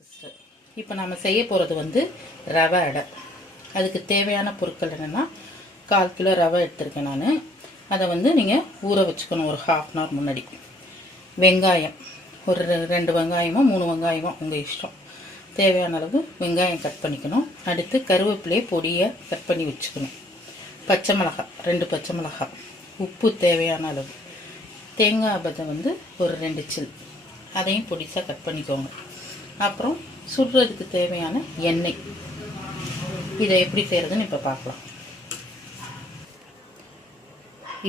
Sister, இப்போ நம்ம செய்ய போகிறது வந்து ரவை அடை. அதுக்கு தேவையான பொருட்கள் என்னென்னா, 1/4 கிலோ ரவை எடுத்திருக்கேன் நான். அதை வந்து நீங்கள் ஊற வச்சுக்கணும் ஒரு 1/2 அன் ஹவர் முன்னாடி. வெங்காயம் ஒரு 2 வெங்காயமோ 3 வெங்காயமோ உங்கள் இஷ்டம். தேவையான அளவு வெங்காயம் கட் பண்ணிக்கணும். அடுத்து கருவேப்பிலையை பொடியை கட் பண்ணி வச்சுக்கணும். பச்சை மிளகாய் 2 பச்சை மிளகாய், உப்பு தேவையான அளவு, தேங்காய் பத்தை வந்து ஒரு 2 சில், அதையும் பொடிசாக கட் பண்ணிக்கோங்க. அப்புறம் சுடுறதுக்கு தேவையான எண்ணெய். இதை எப்படி செய்கிறதுன்னு இப்போ பார்க்கலாம்.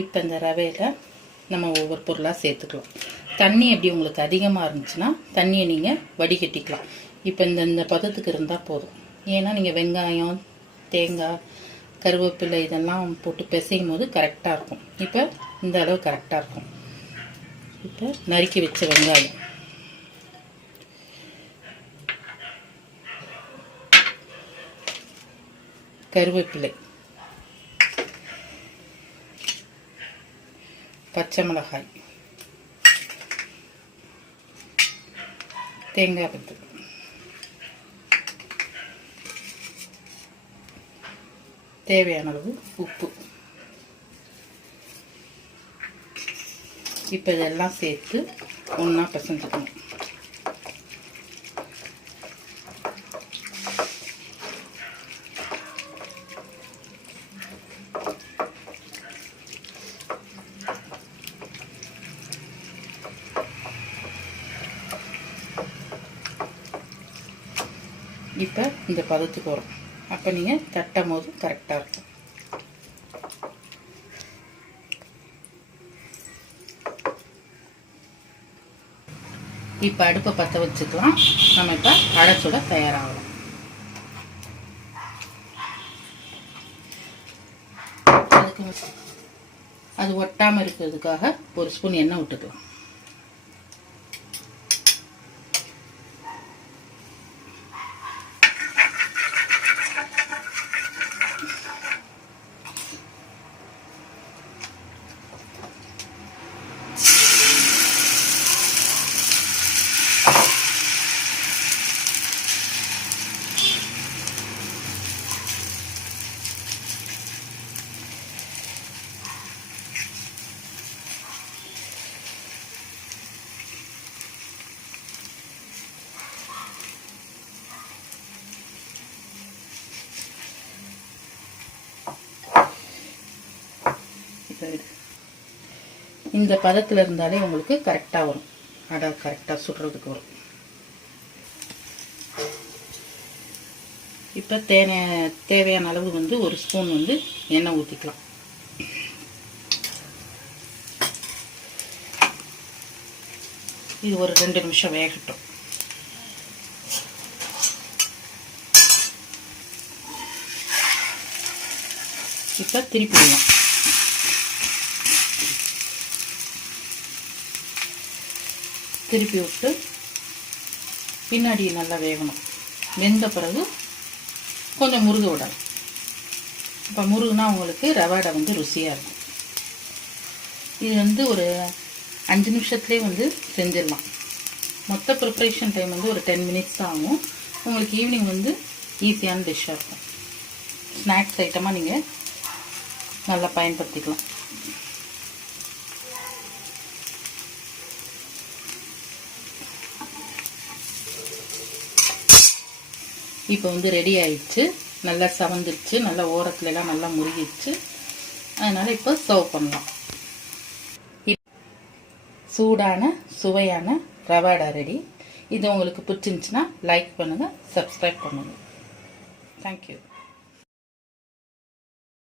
இப்போ இந்த ரவையில் நம்ம ஒவ்வொரு பொருளாக சேர்த்துக்கலாம். தண்ணி எப்படி உங்களுக்கு அதிகமாக இருந்துச்சுன்னா தண்ணியை நீங்கள் வடிகட்டிக்கலாம். இப்போ இந்த பதத்துக்கு இருந்தால் போதும். ஏன்னா நீங்கள் வெங்காயம், தேங்காய், கருவேப்பிலை இதெல்லாம் போட்டு பிசையும் போது கரெக்டாக இருக்கும். இப்போ இந்த அளவு கரெக்டாக இருக்கும். இப்போ நறுக்கி வச்ச வெங்காயம், கருவேப்பிலை, பச்சை மிளகாய், தேங்காய் பத்து, தேவையான அளவு உப்பு. இப்போ இதெல்லாம் சேர்த்து ஒன்றா பிசைஞ்சுக்கணும். இப்போ இந்த பதத்துக்கு வரும். அப்போ நீங்கள் தட்டும் போது கரெக்டாக இருக்கும். இப்போ அடுப்பை பற்ற வச்சுக்கலாம். நம்ம இப்போ அடை சுட தயாராகலாம். அதுக்கு அது ஒட்டாமல் இருக்கிறதுக்காக ஒரு ஸ்பூன் எண்ணெய் விட்டுக்கலாம். இந்த பதத்தில் இருந்தாலே உங்களுக்கு கரெக்டாக வரும். அடை கரெக்டாக சுடுறதுக்கு வரும். இப்போ தேவையான அளவு வந்து ஒரு ஸ்பூன் வந்து எண்ணெய் ஊற்றிக்கலாம். இது ஒரு 2 நிமிஷம் வேகட்டும். இப்போ திருப்பி விடலாம். திருப்பி விட்டு பின்னாடி நல்லா வேகணும். வெந்த பிறகு கொஞ்சம் முருக விடணும். இப்போ முருகுனா உங்களுக்கு ரவை அடை வந்து ருசியாக இருக்கும். இது வந்து ஒரு 5 நிமிஷத்துலேயே வந்து செஞ்சிடலாம். மொத்த ப்ரிப்ரேஷன் டைம் வந்து ஒரு 10 மினிட்ஸ் தான் ஆகும். உங்களுக்கு ஈவினிங் வந்து ஈஸியான டிஷ்ஷாக இருக்கும். ஸ்நாக்ஸ் ஐட்டமாக நீங்கள் நல்லா பயன்படுத்திக்கலாம். இப்போ வந்து ரெடி ஆயிடுச்சு. நல்லா சவந்துடுச்சு. நல்லா ஓரத்துலலாம் நல்லா முருகிடுச்சு. அதனால் இப்போ சர்வ் பண்ணலாம். சூடான சுவையான ரவை அடை ரெடி. இது உங்களுக்கு பிடிச்சிருந்துச்சுன்னா லைக் பண்ணுங்கள், சப்ஸ்கிரைப் பண்ணுங்கள். தேங்க்யூ.